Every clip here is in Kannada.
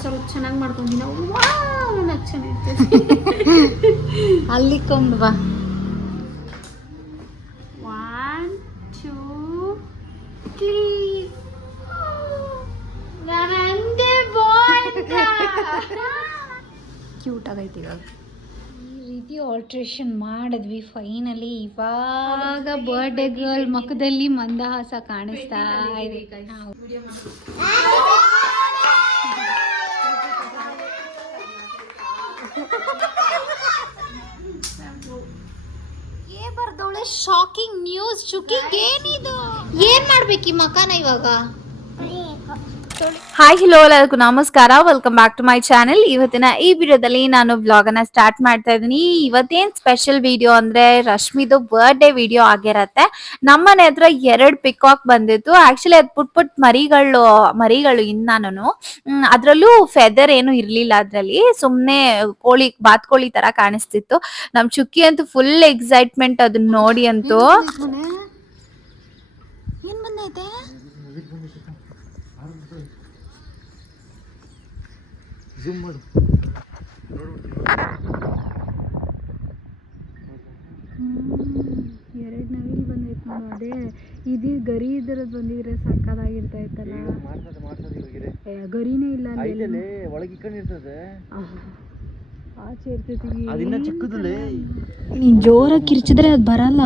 ಸ್ವಲ್ಪ ಚೆನ್ನಾಗಿ ಮಾಡ್ಕೊಂತೀನಿ ನಾವು ಅನ್ನೋದು ಚೆನ್ನಾಗಿರ್ತದೆ ಅಲ್ಲಿ ಕೊಂಡು ಬಾ. ಒನ್ ಟೂ ತ್ರೀ ನಾನಂದೆ ಬಾಯ್ ಕ್ಯೂಟ್ ಆಗೈತಿ ಇವಾಗ. ರೀತಿ ಆಲ್ಟ್ರೇಷನ್ ಮಾಡಿದ್ವಿ ಫೈನಲಿ ಇವಾಗ ಬರ್ಡೇ ಗರ್ಲ್ ಮುಖದಲ್ಲಿ ಮಂದಹಾಸ ಕಾಣಿಸ್ತಾ ಇದೆ. ಶಾಕಿಂಗ್ ನ್ಯೂಸ್ ಶುಕಿಂಗ್ ಏನಿದು? ಏನ್ ಮಾಡ್ಬೇಕು ಈ ಮಕಾನ ಇವಾಗ? ಹಾಯ್ ಹಲೋ ಎಲ್ಲರಿಗೂ ನಮಸ್ಕಾರ. Welcome back to my channel ಇವತ್ತಿನ ಈ ವಿಡಿಯೋದಲ್ಲಿ ನಾನು ಬ್ಲಾಗ್ ಅನ್ನ ಸ್ಟಾರ್ಟ್ ಮಾಡ್ತಾ ಇದ್ದೀನಿ. ಇವತ್ತೇನ್ ಸ್ಪೆಷಲ್ ವಿಡಿಯೋ ಅಂದ್ರೆ ರಶ್ಮಿದು ಬರ್ಡೇ ವಿಡಿಯೋ ಆಗಿರತ್ತೆ. ನಮ್ಮನೆ ಹತ್ರ ಎರಡ್ ಪಿಕಾಕ್ ಬಂದಿತ್ತು. ಆಕ್ಚುಲಿ ಅದ್ ಪುಟ್ ಪುಟ್ ಮರಿಗಳು ಮರಿಗಳು ಇನ್ನಾನು ಅದ್ರಲ್ಲೂ ಫೆದರ್ ಏನು ಇರ್ಲಿಲ್ಲ ಅದ್ರಲ್ಲಿ. ಸುಮ್ನೆ ಕೋಳಿ ಬಾತ್ಕೋಳಿ ತರ ಕಾಣಿಸ್ತಿತ್ತು. ನಮ್ ಚುಕ್ಕಿ ಅಂತೂ ಫುಲ್ ಎಕ್ಸೈಟ್ಮೆಂಟ್ ಅದನ್ನ ನೋಡಿ ಅಂತೂ. ಎರಡು ನವಿಲು ಬಂದೈತೆ ನೋಡು. ಅದೇ ಇದು ಗರಿ ಇದ್ರದ್ದು ಬಂದಿದ್ರೆ ಸಕ್ಕದಾಗಿರ್ತೈತಲ್ಲ ಏ, ಗರಿನೇ ಇಲ್ಲ ಅಲ್ಲಿ? ಒಳಗೆ ಆಚೆ ಇರ್ತೈತಿ. ಅದಿನ್ನ ಚಿಕ್ಕದಲ್ಲೇ ನೀನ್ ಜೋರಾಗಿ ಕಿರ್ಚಿದ್ರೆ ಅದು ಬರಲ್ಲ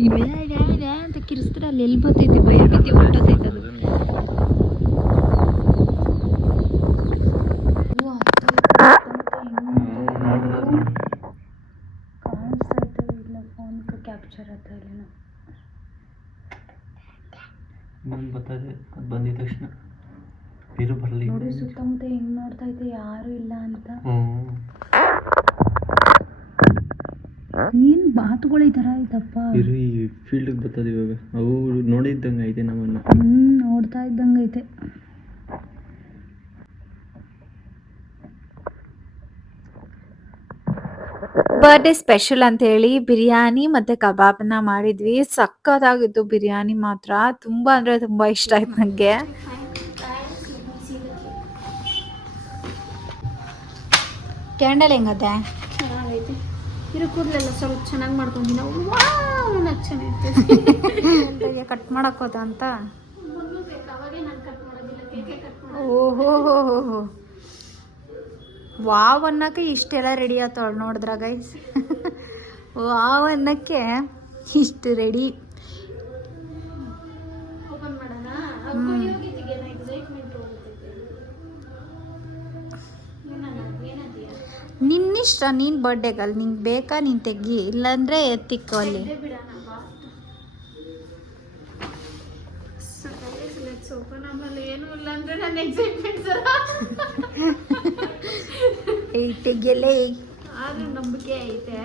ಇವೆ ಇದೆ, ಇದೆ ಅಂತ ಕಿರಿಸಿದ್ರೆ ಅಲ್ಲಿ ಎಲ್ಲಿ ಬರ್ತೈತಿ? ಭಯ ಭೀತಿ ಹೊರಟತೈತೆ ಅದು. ಇನ್ನೊಂದು ಬರ್ತದೆ. ಅದು ಬಂದಿದ ತಕ್ಷಣ ನೀರು ಬರಲಿ ನೋಡಿ ಸುತ್ತಮುತ್ತ ಹೆಂಗ್ ನೋಡ್ತಾ ಇದ್ದೆ ಯಾರು ಇಲ್ಲ ಅಂತ. ಏನ್ ಬಾತುಗಳು ಈ ತರ ಐತಪ್ಪ ಫೀಲ್ಡ್ ಈ ಫೀಲ್ಡ್ಗೆ ಬರ್ತದೆ ಇವಾಗ. ಅವು ನೋಡಿದ್ದಂಗ ಐತೆ ನಮ್ಮನ್ನ. ಹ್ಮ್ ನೋಡ್ತಾ ಇದ್ದಂಗ ಐತೆ. ಬರ್ಡೇ ಸ್ಪೆಷಲ್ ಅಂತ ಹೇಳಿ ಬಿರಿಯಾನಿ ಮತ್ತೆ ಕಬಾಬ್ನ ಮಾಡಿದ್ವಿ. ಸಕ್ಕತ್ತಾಗಿತ್ತು ಬಿರಿಯಾನಿ ಮಾತ್ರ. ತುಂಬಾ ಅಂದ್ರೆ ತುಂಬಾ ಇಷ್ಟ ಆಯ್ತು ನಂಗೆ. ಕ್ಯಾಂಡಲ್ ಹೆಂಗದೆ? ಚೆನ್ನಾಗೈತೆ ಇರೋ ಕೂದಲೆಲ್ಲ ಸ್ವಲ್ಪ ಚೆನ್ನಾಗಿ ಮಾಡ್ಕೊಂತೀನಿ ವಾವ್ ಅನ್ನೋದು ಚೆನ್ನಾಗಿರ್ತದೆ ಕಟ್ ಮಾಡಕ್ ಹೋದ ಅಂತ? ಓಹೋ ಕೇಕೆ ಕಟ್ ಓಹೋ ವಾವ್ ಅನ್ನಕ್ಕೆ ಇಷ್ಟೆಲ್ಲ ರೆಡಿ ಆತವಳು ನೋಡಿದ್ರ ಗೈಸ್ ವಾವ್ ಅನ್ನಕ್ಕೆ ಇಷ್ಟು ರೆಡಿ ಓಪನ್ ಮಾಡೋಣ ನೀನು ಬರ್ಡೇಗಲ್ಲಿ ನಿಂಗೆ ಬೇಕಾ ನೀನು ತೆಗಿ ಇಲ್ಲಾಂದರೆ ಎತ್ತಿಕ್ಕು ಅಲ್ಲಿ. ಇದೇ ಬಿಡೋಣ ಲೆಟ್ಸ್ ಓಪನ್ ಆಮೇಲೆ ಏನೂ ಇಲ್ಲ ಅಂದ್ರೆ ನನ್ನ ಎಕ್ಸೈಟ್ಮೆಂಟ್ ಸರ. ಈ ತೆಗಿಯಲೇ ಆದ್ರೂ ನಂಬಿಕೆ ಐತೆ.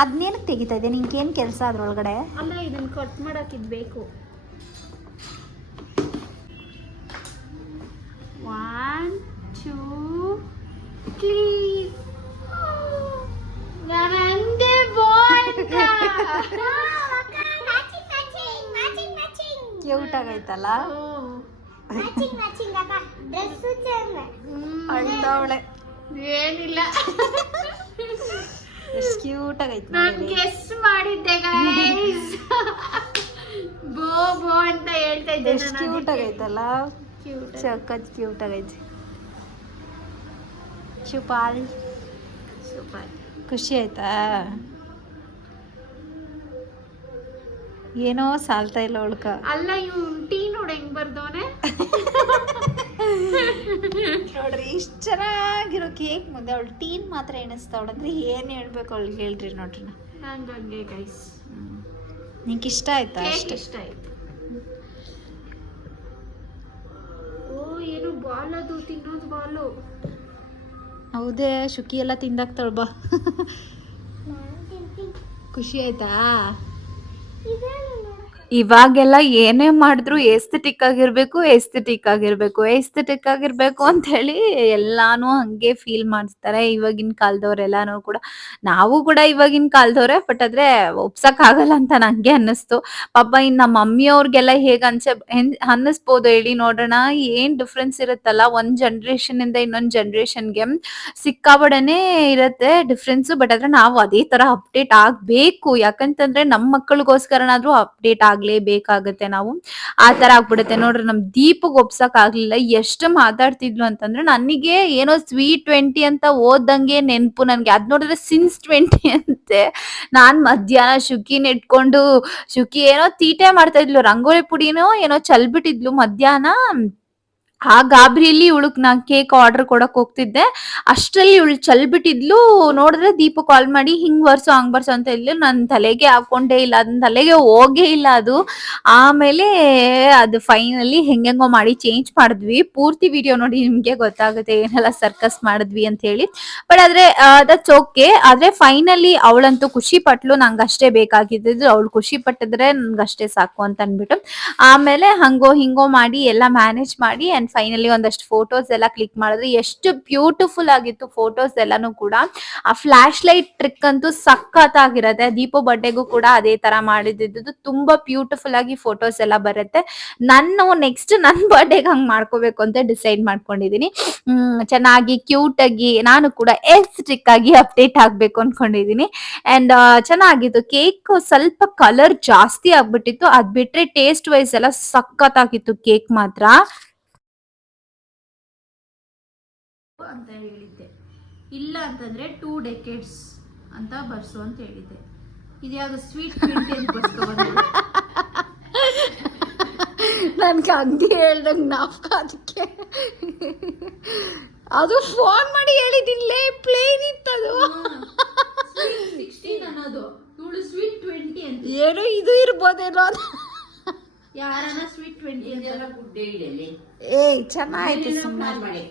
ಅದನ್ನೇನು ತೆಗಿತಾ ಇದೆ ನಿಂಗೇನು ಕೆಲಸ ಅದ್ರೊಳಗಡೆ? ಅಲ್ಲ ಇದನ್ನ ಕಟ್ ಮಾಡಕ್ ಇದ್ ಬೇಕು. ಒನ್ ಟೂ ತ್ರೀ ಬಾಯ್ ಕ್ಯೂಟ್ ಆಗೈತಲ್ಲ ಅಳ್ತಾವಳೆ ಏನಿಲ್ಲ. ಎಷ್ಟು ಕ್ಯೂಟ್ ಆಗೈತೆ ನಾನ್ ಗೆಸ್ ಮಾಡಿದ್ದೆ ಗೈಸ್ ಬೋ ಬೋ ಅಂತ ಹೇಳ್ತಾ ಇದ್ದೆ ಎಷ್ಟು ಕ್ಯೂಟ್ ಆಗೈತಲ್ಲ ಕ್ಯೂಟ್ ಸಖತ್ ಕ್ಯೂಟ್ ಆಗೈತೆ ಖುಷಿ ಆಯ್ತಾ? ಏನೋ ಸಾಲ್ತಾ ಇಲ್ಲ ಉಳ್ಕ ಅಲ್ಲ ಇವ್ ಟೀ ನೋಡ ಹೆಂಗ್ ಬರ್ದವನೆ? ನೋಡ್ರಿ ಇಷ್ಟು ಚೆನ್ನಾಗಿರೋ ಕೇಕ್ ಮುಂದೆ ಅವಳು ಟೀನ್ ಮಾತ್ರ ಎಣಿಸ್ತಾವಳ ಅಂದ್ರೆ ಏನು ಹೇಳ್ಬೇಕು ಅವಳಿಗೆ ಹೇಳ್ರಿ ನೋಡ್ರಿ ನಂಗೆ ಹಂಗೆ ಗೈಸ್ ನಿಂಗೆ ಇಷ್ಟ ಆಯ್ತಾ ಅಷ್ಟೇ? ಇಷ್ಟ ಆಯ್ತು. ಓ ಏನು ಬಾಲ್ ಅದು ತಿನ್ನೋದು ಬಾಲು. ಹೌದೇ ಶುಕಿ ಎಲ್ಲ ತಿಂದಾಕ್ತಾಳ ಬಾ. ಖುಷಿ ಆಯ್ತಾ? ಇವಾಗೆಲ್ಲ ಏನೇ ಮಾಡಿದ್ರು ಎಸ್ಥೆಟಿಕ್ ಆಗಿರ್ಬೇಕು ಎಸ್ಥೆಟಿಕ್ ಆಗಿರ್ಬೇಕು ಎಸ್ಥೆಟಿಕ್ ಆಗಿರ್ಬೇಕು ಅಂತ ಹೇಳಿ ಎಲ್ಲಾನು ಹಂಗೆ ಫೀಲ್ ಮಾಡಿಸ್ತಾರೆ. ಇವಾಗಿನ ಕಾಲದವ್ರೆಲ್ಲಾನು ಕೂಡ. ನಾವು ಕೂಡ ಇವಾಗಿನ ಕಾಲದವ್ರೆ ಬಟ್ ಆದ್ರೆ ಒಪ್ಸಕ್ ಆಗಲ್ಲ ಅಂತ ನಂಗೆ ಅನ್ನಿಸ್ತು. ಪಾಪ ಇನ್ ನಮ್ಮ ಮಮ್ಮಿ ಅವ್ರಿಗೆಲ್ಲ ಹೇಗ್ ಅನ್ಸ ಅನ್ನಿಸ್ಬೋದು ಹೇಳಿ ನೋಡೋಣ. ಏನ್ ಡಿಫ್ರೆನ್ಸ್ ಇರುತ್ತಲ್ಲ? ಒಂದ್ ಜನರೇಷನ್ ಇಂದ ಇನ್ನೊಂದ್ ಜನ್ರೇಷನ್ಗೆ ಸಿಕ್ಕಾಬಡನೆ ಇರತ್ತೆ ಡಿಫ್ರೆನ್ಸ್ ಬಟ್ ಆದ್ರೆ ನಾವು ಅದೇ ತರ ಅಪ್ಡೇಟ್ ಆಗ್ಬೇಕು. ಯಾಕಂತಂದ್ರೆ ನಮ್ ಮಕ್ಕಳಿಗೋಸ್ಕರನಾದ್ರೂ ಅಪ್ಡೇಟ್ ಆಗ್ಲೇಬೇಕಾಗತ್ತೆ ನಾವು. ಆ ತರ ಆಗ್ಬಿಡುತ್ತೆ. ನೋಡ್ರಿ ನಮ್ ದೀಪಗ್ ಒಪ್ಸಕ್ ಆಗ್ಲಿಲ್ಲ. ಎಷ್ಟು ಮಾತಾಡ್ತಿದ್ಲು ಅಂತಂದ್ರೆ ನನಗೆ ಏನೋ ಸ್ವೀಟ್ ಟ್ವೆಂಟಿ ಅಂತ ಓದಂಗೆ ನೆನ್ಪು ನನ್ಗೆ. ಅದ್ ನೋಡಿದ್ರೆ ಸಿನ್ಸ್ ಟ್ವೆಂಟಿ ಅಂತೆ. ನಾನ್ ಮಧ್ಯಾಹ್ನ ಶುಕಿನ ಇಟ್ಕೊಂಡು ಶುಕಿ ಏನೋ ತೀಟೆ ಮಾಡ್ತಾ ಇದ್ಲು. ರಂಗೋಲಿ ಪುಡಿನೋ ಏನೋ ಚಲ್ಬಿಟ್ಟಿದ್ಲು ಮಧ್ಯಾಹ್ನ. ಆ ಗಾಬರಿಯಲ್ಲಿ ಇವಳಕ್ ನಾ ಕೇಕ್ ಆರ್ಡರ್ ಕೊಡಕ್ ಹೋಗ್ತಿದ್ದೆ. ಅಷ್ಟ್ರಲ್ಲಿ ಇವಳು ಚಲ್ಬಿಟ್ಟಿದ್ಲು. ನೋಡಿದ್ರೆ ದೀಪ ಕಾಲ್ ಮಾಡಿ, ಹಿಂಗ್ ಬರ್ಸು ಹಂಗ್ ಬರ್ಸು ಅಂತ ಇದ್ಲು ನನ್ ತಲೆಗೆ ಹಾಕೊಂಡೇ ಇಲ್ಲ. ಅದನ್ನ ತಲೆಗೆ ಹೋಗೇ ಇಲ್ಲ ಅದು. ಆಮೇಲೆ ಅದು ಫೈನಲಿ ಹೆಂಗೆಂಗೋ ಮಾಡಿ ಚೇಂಜ್ ಮಾಡಿದ್ವಿ. ಪೂರ್ತಿ ವಿಡಿಯೋ ನೋಡಿ ನಿಮ್ಗೆ ಗೊತ್ತಾಗುತ್ತೆ ಏನೆಲ್ಲ ಸರ್ಕಸ್ ಮಾಡಿದ್ವಿ ಅಂತ ಹೇಳಿ. ಬಟ್ ಆದ್ರೆ ದಟ್ಸ್ ಓಕೆ ಆದ್ರೆ ಫೈನಲಿ ಅವಳಂತೂ ಖುಷಿ ಪಟ್ಲು. ನಂಗೆ ಅಷ್ಟೇ ಬೇಕಾಗಿದ್ದು ಅವಳು ಖುಷಿ ಪಟ್ಟಿದ್ರೆ ನನ್ಗಷ್ಟೇ ಸಾಕು ಅಂತ ಅನ್ಬಿಟ್ಟು ಆಮೇಲೆ ಹಂಗೋ ಹಿಂಗೋ ಮಾಡಿ ಎಲ್ಲ ಮ್ಯಾನೇಜ್ ಮಾಡಿ ಫೈನಲಿ ಒಂದಷ್ಟು ಫೋಟೋಸ್ ಎಲ್ಲ ಕ್ಲಿಕ್ ಮಾಡಿದ್ರೆ ಎಷ್ಟು ಬ್ಯೂಟಿಫುಲ್ ಆಗಿತ್ತು ಫೋಟೋಸ್ ಎಲ್ಲಾನು ಕೂಡ. ಆ ಫ್ಲಾಶ್ ಲೈಟ್ ಟ್ರಿಕ್ ಅಂತೂ ಸಖತ್ತಾಗಿರತ್ತೆ. ದೀಪೋ ಬರ್ಡೇಗೂ ಕೂಡ ಅದೇ ತರ ಮಾಡಿದ್ದು ತುಂಬಾ ಬ್ಯೂಟಿಫುಲ್ ಆಗಿ ಫೋಟೋಸ್ ಎಲ್ಲ ಬರುತ್ತೆ. ನಾನು ನೆಕ್ಸ್ಟ್ ನನ್ನ ಬರ್ಡೇಗೆ ಹಂಗ್ ಮಾಡ್ಕೋಬೇಕು ಅಂತ ಡಿಸೈಡ್ ಮಾಡ್ಕೊಂಡಿದೀನಿ. ಚೆನ್ನಾಗಿ ಕ್ಯೂಟ್ ಆಗಿ ನಾನು ಕೂಡ ಎಸ್ಟಿಕ್ ಆಗಿ ಅಪ್ಡೇಟ್ ಆಗ್ಬೇಕು ಅನ್ಕೊಂಡಿದೀನಿ. ಅಂಡ್ ಚೆನ್ನಾಗಿತ್ತು. ಕೇಕ್ ಸ್ವಲ್ಪ ಕಲರ್ ಜಾಸ್ತಿ ಆಗ್ಬಿಟ್ಟಿತ್ತು. ಅದ್ ಬಿಟ್ರೆ ಟೇಸ್ಟ್ ವೈಸ್ ಎಲ್ಲ ಸಖತ್ತಾಗಿತ್ತು ಕೇಕ್ ಮಾತ್ರ. ಅಂತ ಹೇಳಿದ್ದೆ. ಇಲ್ಲ ಅಂತಂದ್ರೆ ಟೂ ಡೆಕೆಟ್ಸ್ ಅಂತ ಬರ್ಸು ಅಂತ ಹೇಳಿದ್ದೆ. ಇದ್ಯಾವುದು ಸ್ವೀಟ್ ನನ್ಗೆ ಹಂಗೆ ಹೇಳ್ದಂಗೆ ನಾಪ್ಕ ಅದಕ್ಕೆ. ಅದು ಫೋನ್ ಮಾಡಿ ಹೇಳಿದಿಲ್ಲೇ ಪ್ಲೇನ್ ಇತ್ತದು. ಸಿಕ್ಸ್ಟೀನ್ ಅನ್ನೋದು. ಇವಳು ಸ್ವೀಟ್ ಟ್ವೆಂಟಿ ಅಂತ. ಏನೋ ಇದು ಇರ್ಬೋದೇನೋ ಅದು ಯಾರನ್ನ ಸ್ವೀಟ್ ಟ್ವೆಂಟಿ ಅಂತ? ಏಯ್ ಚೆನ್ನಾಗಿತ್ತು ಸುಮ್ಮನೆ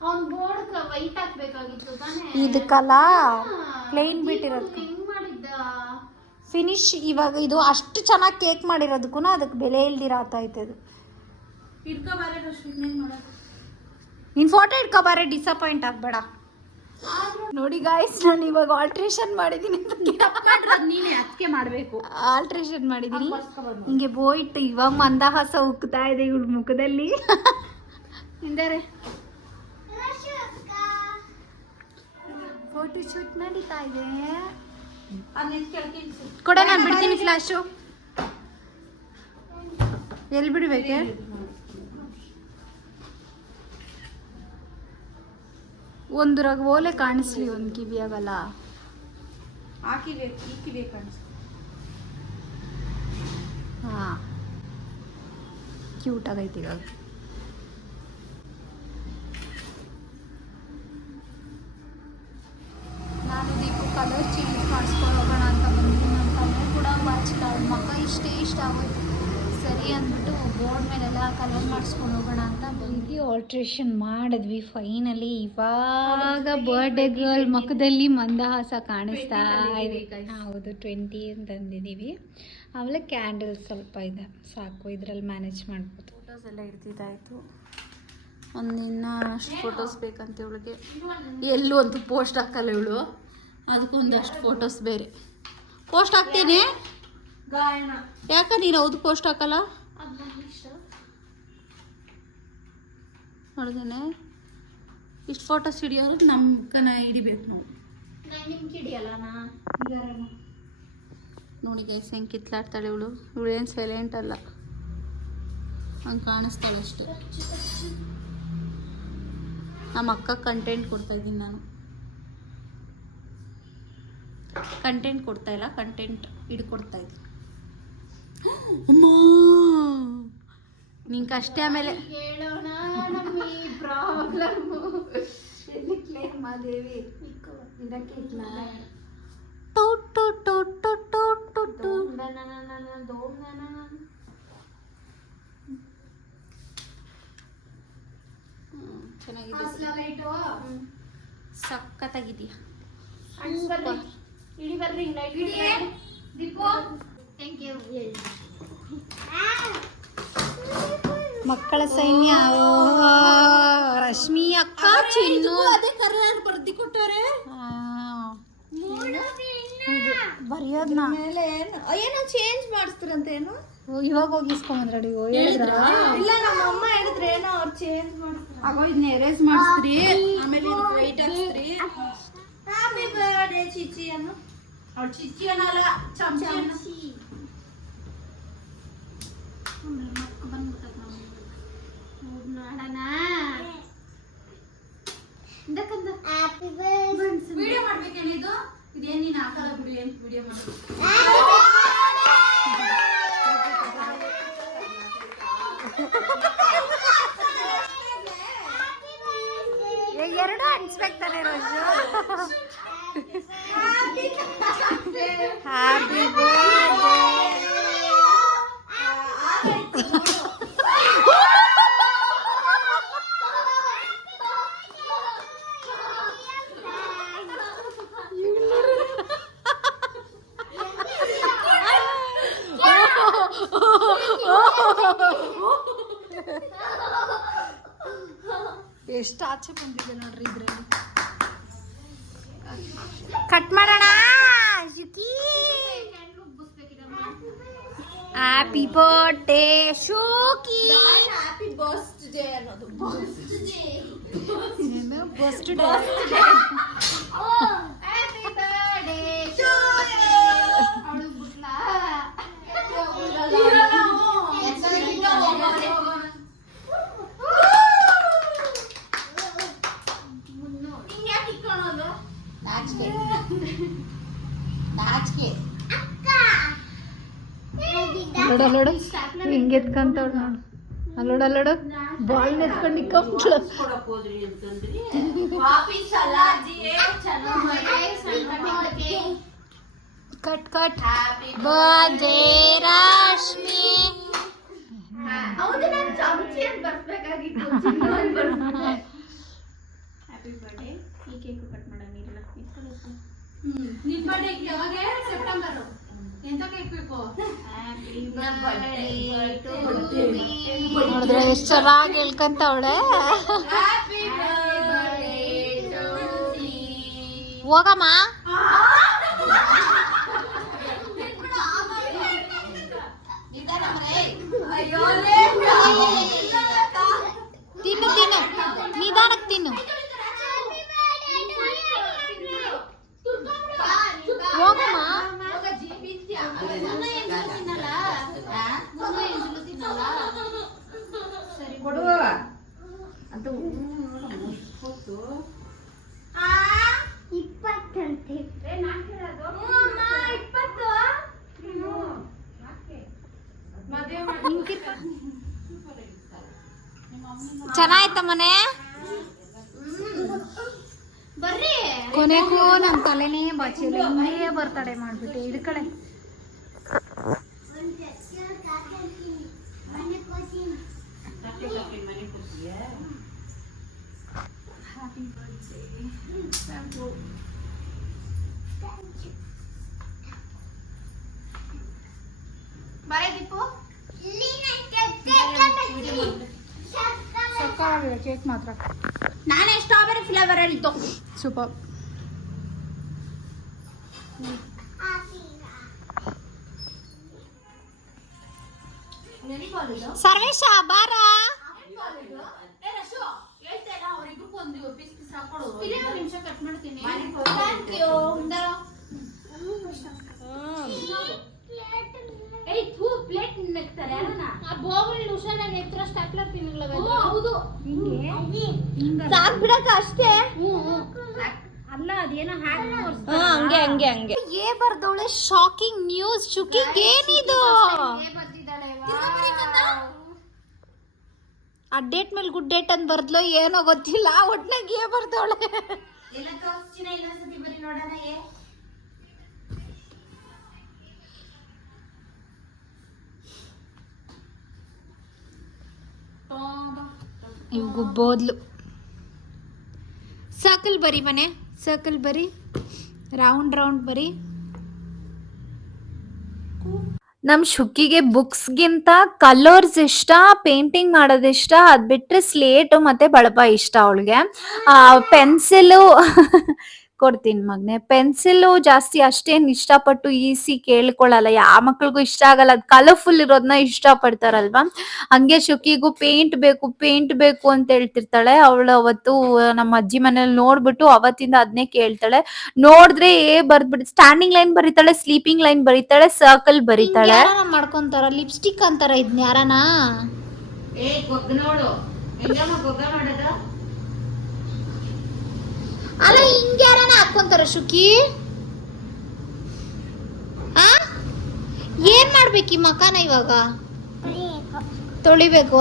ಅವ್ನ್ ಬೋರ್ಡ್ ವೈಟ್ ಹಾಕ್ಬೇಕಾಗಿತ್ತು ತಾನೇ. ಇದಕ್ಕಲ್ಲ? ಪ್ಲೇನ್ ಬಿಟ್ಟಿರೋದು. ಹೆಂಗ್ ಮಾಡಿದ್ದ? ಫಿನಿಶ್ ಇವಾಗ ಇದು ಅಷ್ಟು ಚೆನ್ನಾಗಿ ಕೇಕ್ ಮಾಡಿರೋದಕ್ಕೂ ಅದಕ್ಕೆ ಬೆಲೆ ಇಲ್ದಿರ ಆತಾಯ್ತು ಇದು ಮಾಡೋದು? ನಿನ್ ಫೋಟೋ ಇಟ್ಕೊಬಾರೆ ಡಿಸಪಾಯಿಂಟ್ ಆಗ್ಬೇಡ. ನೋಡಿ ಗಾಯ್ಸ್ ನಾನು ಇವಾಗ ಆಲ್ಟ್ರೇಷನ್ ಮಾಡಿದ್ದೀನಿ ನೀನೇ ಅದಕ್ಕೆ ಮಾಡಬೇಕು. ಆಲ್ಟ್ರೇಷನ್ ಮಾಡಿದೀನಿ. ಹಿಂಗೆ ಬೋಯ್ಟ್ ಇವಾಗ ಮಂದಹಾಸ ಉಕ್ತಾ ಇದೆ ಇವಳ ಮುಖದಲ್ಲಿ. ಹಿಂದರೆ ಫೋಟೋ ಶೂಟ್ ನಡೀತಾ ಇದೆ. ಕೊಡ ನಾನು ಬಿಡ್ತೀನಿ ಫ್ಲಾಶು ಎಲ್ಲಿ ಬಿಡ್ಬೇಕೆ? ಒಂದ್ರಾಗ ಓಲೆ ಕಾಣಿಸ್ಲಿ ಒಂದು ಕಿವಿಯಾಗಲ್ಲ ಹಾ. ಕ್ಯೂಟ್ ಆಗೈತಿ ಇವಾಗ ನಾನು ದೀಪು ಕಲರ್ ಚೇಂಜ್ ಮಾಡಿಸ್ಕೊಂಡು ಹೋಗೋಣ ಅಂತ ಬಂದಿದ್ದೀನಿ ನನ್ನ ಕಲರ್ ಕೂಡ ಬಾಚಿಲ್ಲ ಅವ್ಳ ಮಗ ಇಷ್ಟೇ ಇಷ್ಟ ಆಗೋಯ್ತು ಅಂದ್ಬಿಟ್ಟು ಬೋರ್ಡ್ ಮೇಲೆಲ್ಲ ಕಲರ್ ಮಾಡಿಸ್ಕೊಂಡು ಹೋಗೋಣ ಅಂತ ಬಂದು ಆಲ್ಟ್ರೇಷನ್ ಮಾಡಿದ್ವಿ ಫೈನಲಿ ಇವಾಗ ಬರ್ಡೇ ಗರ್ಲ್ ಮುಖದಲ್ಲಿ ಮಂದಹಾಸ ಕಾಣಿಸ್ತಾ ಇದೆ. ಹೌದು ಟ್ವೆಂಟಿ ಅಂತಂದಿದ್ದೀವಿ ಆಮೇಲೆ ಕ್ಯಾಂಡಲ್ ಸ್ವಲ್ಪ ಇದೆ. ಸಾಕು ಇದರಲ್ಲಿ ಮ್ಯಾನೇಜ್ ಮಾಡ್ಬೋದು. ಫೋಟೋಸ್ ಎಲ್ಲ ಇರ್ತಿದ್ದಾಯಿತು. ಒಂದು ಇನ್ನೂ ಅಷ್ಟು ಫೋಟೋಸ್ ಬೇಕಂತ ಇವಳಿಗೆ. ಎಲ್ಲೂ ಅಂತೂ ಪೋಸ್ಟ್ ಹಾಕಲ್ಲ ಇವಳು. ಅದಕ್ಕೊಂದಷ್ಟು ಫೋಟೋಸ್ ಬೇರೆ. ಪೋಸ್ಟ್ ಹಾಕ್ತೀನಿ? ಗಾಯನ. ಯಾಕ ನೀನು ಹೌದು ಪೋಸ್ಟ್ ಹಾಕಲ್ಲ? ಅದು ನನಗೆ ಇಷ್ಟ ನೋಡಿದೇನೆ ಇಷ್ಟು ಫೋಟೋಸ್ ಹಿಡಿಯೋರು ಕನ ಹಿಡಿಬೇಕು ನಾವು. ನಾನು ನಿಮ್ಗೆ ಹಿಡಿಯಲ್ಲ ನೋಡಿ ಗೈಸ್ ಹೆಂಗೆ ಕಿತ್ಲಾಡ್ತಾಳೆ ಇವಳು. ಇವಳು ಏನು ಸೈಲೆಂಟ್ ಅಲ್ಲ. ಹಂಗೆ ಕಾಣಿಸ್ತಾಳೆ ಅಷ್ಟೇ. ನಮ್ಮ ಅಕ್ಕ ಕಂಟೆಂಟ್ ಕೊಡ್ತಾ ಇದ್ದೀನಿ ನಾನು. ಕಂಟೆಂಟ್ ಕೊಡ್ತಾ ಇಲ್ಲ ಕಂಟೆಂಟ್ ಇಡ್ಕೊಡ್ತಾ ಇದ್ದೀನಿ. ಅಮ್ಮ! ನಿಂಗೆ ಅಷ್ಟೇ ಆಮೇಲೆ ಹೇಳೋಣ ನಮ್ಮ ಈ ಪ್ರಾಬ್ಲಮ್ ಮಾದೇವಿ? ಟು ಟು ಟು ಟು ಟು ಟು ಟು. ಹ್ಮ್, ಚೆನ್ನಾಗಿದೆ. ಸಖತ್ತಾಗಿದೆಯಾ? ಇಡಿ ಬರ್ರಿ ಲೈಟ್ ದೀಪು. ಥ್ಯಾಂಕ್ ಯು ಮಕ್ಕಳ ಸೈನ್ಯ. ರಶ್ಮಿ ಅಕ್ಕ ಚಿನ್ನು. ಅದೇ ಕರ್ನಾಟಕ ಬರ್ದಿ ಕೊಟ್ಟವ್ರೆ? ಬರೆಯೋದ್ನ. ಮೇಲೆ ಏನು? ಏನೋ ಚೇಂಜ್ ಮಾಡಿಸ್ತಾರಂತೆ ಏನು? ಇವಾಗ ಹೋಗಿ ಇಸ್ಕೊಂಬಂದ್ರಡಿ ಹೇಳಿದ್ರ? ಇಲ್ಲ ನಮ್ಮ ಅಮ್ಮ ಹೇಳಿದ್ರೆ. ಏನೋ ಅವ್ರು ಚೇಂಜ್ ಮಾಡ್ತಾರೆ ಆಗೋ ಇದನ್ನ ಎರೇಸ್ ಮಾಡಿಸ್ರಿ ಆಮೇಲೆ ಇದು ವೈಟ್ ಹಾಕ್ಸ್ರಿ ಹ್ಯಾಪಿ ಬರ್ಡೇ ಚಿಚಿ ಅನ್ನು. ಅವ್ಳು ಚಿಚಿ ಅನ್ನಲ್ಲ ಚಮಚಿ. ಅನ್ನು ವಿಡಿಯೋ ಮಾಡ್ಬೇಕೇನಿದು? ಇದೇನ್ ನೀನ್ ಹಾಕಲ್ಲ ಬಿಡು ಏನ್ ವಿಡಿಯೋ ಮಾಡ್ಬೇಕು? ಎರಡು ರೋಜು ಹ್ಯಾಪಿ ಎಷ್ಟು ಆಚೆ ಬಂದಿದೆ ನೋಡ್ರಿ ಇದ್ರಲ್ಲಿ ಕಟ್ ಮಾಡೋಣ ಶುಕಿ ಹ್ಯಾಪಿ ಬರ್ಡೇ ಶೋಕಿ ಹ್ಯಾಪಿ ಬರ್ತ್ಡೇ ಅನ್ನೋದು first day happy birthday to ಅಲ್ಲೋಡು ಅಲ್ಲೋಡು ಹಿಂಗೆ ಎತ್ಕೊಂತವ್ಳು ನೋಡು. ಅಲ್ಲೋಡು ಅಲ್ಲೋಡು. ಬಾಲ್ ಅಲ್ಲಾಜಿ ಚೆನ್ನಾಗಿ cut cut. Happy birthday Rashmi ಹೌದು ನಾನು ಚಮಚಿ ಅಂತ ಬರ್ಬೇಕಾಗಿತ್ತು ಹ್ಯಾಪಿ ಬರ್ಡೇ ಈ ಕೇಕ್ ಕಟ್ ಮಾಡೋಣ. ನಿನ್ ಯಾವಾಗ ಸೆಪ್ಟೆಂಬರ್ ನೋಡಿದ್ರೆ ಎಷ್ಟು ಚೆನ್ನಾಗಿ ಬರ್ಡೇ ಟು ಹೋಗಮ್ಮ. ತಿನ್ನು ತಿನ್ನು. ನಿಧಾನಕ್ಕೆ ತಿನ್ನು. ಮನೆ? ಬರ್ರಿ. ಕೊನೆಗೂ ನಮ್ಮ ತಲೆನೇ ಬಾಚಿಲ್ಲ ಹಿಂಗೆ ಬರ್ತಡೆ ಮಾಡ್ಬಿಟ್ಟೆ ಇದ್ ಕಡೆ. ಬರೇ ದೀಪು ಸಕ್ಕತ್ತಾಗಿದೆ ಕೇಕ್ ಮಾತ್ರ. ನಾನೇ ಸ್ಟ್ರಾಬೆರಿ ಫ್ಲೇವರ್ ಹೇಳಿದ್ದು ಸೂಪರ್. ಸರ್ವೇಶ ಬಾರ. ನಿಮಿಷ ಕಟ್ ಮಾಡ್ತೀನಿ ಥ್ಯಾಂಕ್ ಯು ಏಯ್ ಥೂ ಪ್ಲೇಟ್ ಬೋಗುಲ್ ಹುಷಾರಾಗಿ ಎತ್ತರ ಸ್ಟಾಪ್ಲರ್ ತಿನ್ನಲ್ಲ ಹೌದು. ಹಿಂಗೆ? ಸಾಕ್ ಬಿಡಕ ಅಷ್ಟೇ? ಅಲ್ಲ ಅದೇನೋ ಹಾಗೆ ಹಂಗೆ ಹಂಗೆ ಹಂಗೆ. ಏ ಬರ್ದವಳೆ ಶಾಕಿಂಗ್ ನ್ಯೂಸ್ ಶುಕಿಂಗ್ ಏನಿದು? ಆ ಡೇಟ್ ಮೇಲೆ ಗುಡ್ ಡೇಟ್ ಅಂತ ಬರ್ದ್ಲೋ ಏನೋ ಗೊತ್ತಿಲ್ಲ ಒಟ್ನಾಗ ಏ ಬರ್ದವಳೆ? ಇವ್ಗು ಬೋದ್ಲು. ಸರ್ಕಲ್ ಬರಿ ಮನೆ ಸರ್ಕಲ್ ಬರಿ ರೌಂಡ್ ರೌಂಡ್ ಬರಿ. ನಮ್ ಶುಕ್ಕಿಗೆ ಬುಕ್ಸ್ಗಿಂತ ಕಲರ್ಸ್ ಇಷ್ಟ ಪೇಂಟಿಂಗ್ ಮಾಡೋದಿಷ್ಟ ಅದ್ ಬಿಟ್ರೆ ಸ್ಲೇಟ್ ಮತ್ತೆ ಬಳಪ ಇಷ್ಟ ಅವಳಿಗೆ. ಪೆನ್ಸಿಲು ಕೊಡ್ತೀನಿ ಮಗ್ನೆ. ಪೆನ್ಸಿಲ್ ಜಾಸ್ತಿ ಅಷ್ಟೇನ್ ಇಷ್ಟಪಟ್ಟು ಈಸಿ ಕೇಳ್ಕೊಳಲ್ಲ. ಯಾವ ಮಕ್ಳಿಗೂ ಇಷ್ಟ ಆಗಲ್ಲ. ಅದ್ ಕಲರ್ಫುಲ್ ಇರೋದ್ನ ಇಷ್ಟ ಪಡ್ತಾರಲ್ವಾ ಹಂಗೆ ಶುಕಿಗೂ ಪೇಂಟ್ ಬೇಕು ಪೇಂಟ್ ಬೇಕು ಅಂತ ಹೇಳ್ತಿರ್ತಾಳೆ. ಅವಳು ಅವತ್ತು ನಮ್ಮ ಅಜ್ಜಿ ಮನೇಲಿ ನೋಡ್ಬಿಟ್ಟು ಅವತ್ತಿಂದ ಅದನ್ನೇ ಕೇಳ್ತಾಳೆ. ನೋಡಿದ್ರೆ ಏ ಬರ್ದ್ಬಿಟ್ಟು ಸ್ಟ್ಯಾಂಡಿಂಗ್ ಲೈನ್ ಬರೀತಾಳೆ ಸ್ಲೀಪಿಂಗ್ ಲೈನ್ ಬರೀತಾಳೆ ಸರ್ಕಲ್ ಬರೀತಾಳೆ. ಯಾರನ ಮಾಡ್ಕೊಂತಾರ? ಲಿಪ್ಸ್ಟಿಕ್ ಅಂತಾರ ಇದ್ನ ಯಾರನ ಏ ಗೊಗ್ಗ ನೋಡು ಹೆಂಗಮ್ಮ ಗೊಗ್ಗ ಮಾಡೋದು ಅಲ್ಲ ಹಿಂಗ್ ಯಾರನ ಹಾಕೊಂತಾರ ಶುಕಿ? ಆ? ಏನ್ ಮಾಡ್ಬೇಕು ಈ ಮಕಾನ ಇವಾಗ? ತೊಳಿಬೇಕು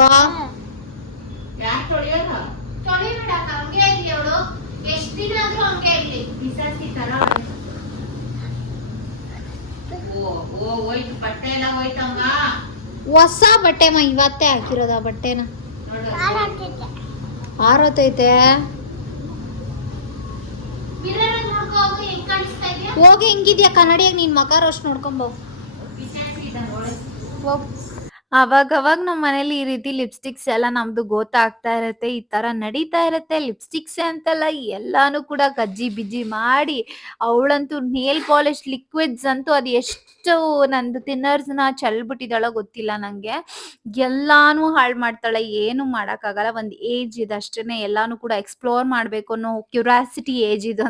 ಹೊಸ ಬಟ್ಟೆ ಮಾ ಇವತ್ತೇ ಹಾಕಿರೋದ ಬಟ್ಟೆನ. ನೋಡು. ಆರತೈತೆ ಹೋಗಿ ಹೆಂಗಿದ್ಯಾ? ಕನ್ನಡಿಯಾಗ ನೀನ್ ಮಗ ರೋಸ್ಟ್ ನೋಡ್ಕೊಂಬೋ ಅವಾಗ ಅವಾಗ ನಮ್ಮ ಮನೇಲಿ ಈ ರೀತಿ ಲಿಪ್ಸ್ಟಿಕ್ಸ್ ಎಲ್ಲ ನಮ್ದು ಗೊತ್ತಾಗ್ತಾ ಇರತ್ತೆ, ಈ ತರ ನಡೀತಾ ಇರತ್ತೆ. ಲಿಪ್ಸ್ಟಿಕ್ಸ್ ಅಂತಲ್ಲ ಎಲ್ಲಾನು ಕೂಡ ಗಜ್ಜಿ-ಬಿಜ್ಜಿ ಮಾಡಿ, ಅವಳಂತೂ ನೇಲ್ ಪಾಲಿಶ್ ಲಿಕ್ವಿಡ್ಸ್ ಅಂತೂ ಅದು ಎಷ್ಟು ನಂದು ತಿನ್ನರ್ಸ್ನ ಚಲ್ಬಿಟ್ಟಿದಾಳ ಗೊತ್ತಿಲ್ಲ ನಂಗೆ. ಎಲ್ಲಾನು ಹಾಳು ಮಾಡ್ತಾಳೆ, ಏನು ಮಾಡಕ್ಕಾಗಲ್ಲ. ಒಂದ್ ಏಜ್ ಇದ್ ಅಷ್ಟೇನೆ, ಎಲ್ಲಾನು ಕೂಡ ಎಕ್ಸ್ಪ್ಲೋರ್ ಮಾಡ್ಬೇಕು ಅನ್ನೋ ಕ್ಯೂರಿಯಾಸಿಟಿ ಏಜ್ ಇದು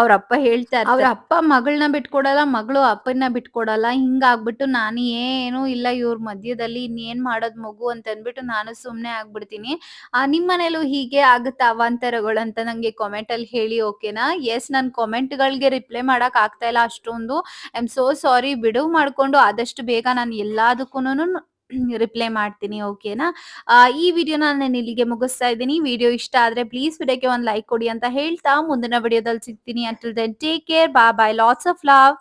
ಅವ್ರ ಅಪ್ಪ ಹೇಳ್ತಾರೆ ಅವ್ರ ಅಪ್ಪ ಮಗಳನ್ನ ಬಿಟ್ಕೊಡಲ್ಲ, ಮಗಳು ಅಪ್ಪನ ಬಿಟ್ಕೊಡಲ್ಲ. ಹಿಂಗಾಗ್ಬಿಟ್ಟು ನಾನು ಏನು ಇಲ್ಲ ಇವ್ರ ಮಧ್ಯದಲ್ಲಿ ಇನ್ನೇನ್ ಮಾಡೋದ್ ಮಗು ಅಂತ ಅಂದ್ಬಿಟ್ಟು ನಾನು ಸುಮ್ನೆ ಆಗ್ಬಿಡ್ತೀನಿ. ನಿಮ್ ಮನೇಲೂ ಹೀಗೆ ಆಗುತ್ತಾ ಅವಾಂತರಗಳು ಅಂತ ನಂಗೆ ಕಾಮೆಂಟ್ ಅಲ್ಲಿ ಹೇಳಿ ಓಕೆನಾ ಎಸ್ ನನ್ ಕಾಮೆಂಟ್ ಗಳಿಗೆ ರಿಪ್ಲೈ ಮಾಡಕ್ ಆಗ್ತಾ ಇಲ್ಲ ಅಷ್ಟೊಂದು. ಐ ಆಮ್ ಸೋ ಸಾರಿ ಬಿಡುವು ಮಾಡ್ಕೊಂಡು ಆದಷ್ಟು ಬೇಗ ನಾನು ಎಲ್ಲದಕ್ಕೂ ರಿಪ್ಲೈ ಮಾಡ್ತೀನಿ ಓಕೆನಾ ಈ ವಿಡಿಯೋನ ನಾನು ಇಲ್ಲಿಗೆ ಮುಗಿಸ್ತಾ ಇದ್ದೀನಿ. ವಿಡಿಯೋ ಇಷ್ಟ ಆದ್ರೆ ಪ್ಲೀಸ್ ವಿಡಿಯೋಗೆ ಒಂದು ಲೈಕ್ ಕೊಡಿ ಅಂತ ಹೇಳ್ತಾ, ಮುಂದಿನ ವಿಡಿಯೋದಲ್ಲಿ ಸಿಗ್ತೀನಿ. Until then take care bye bye lots of love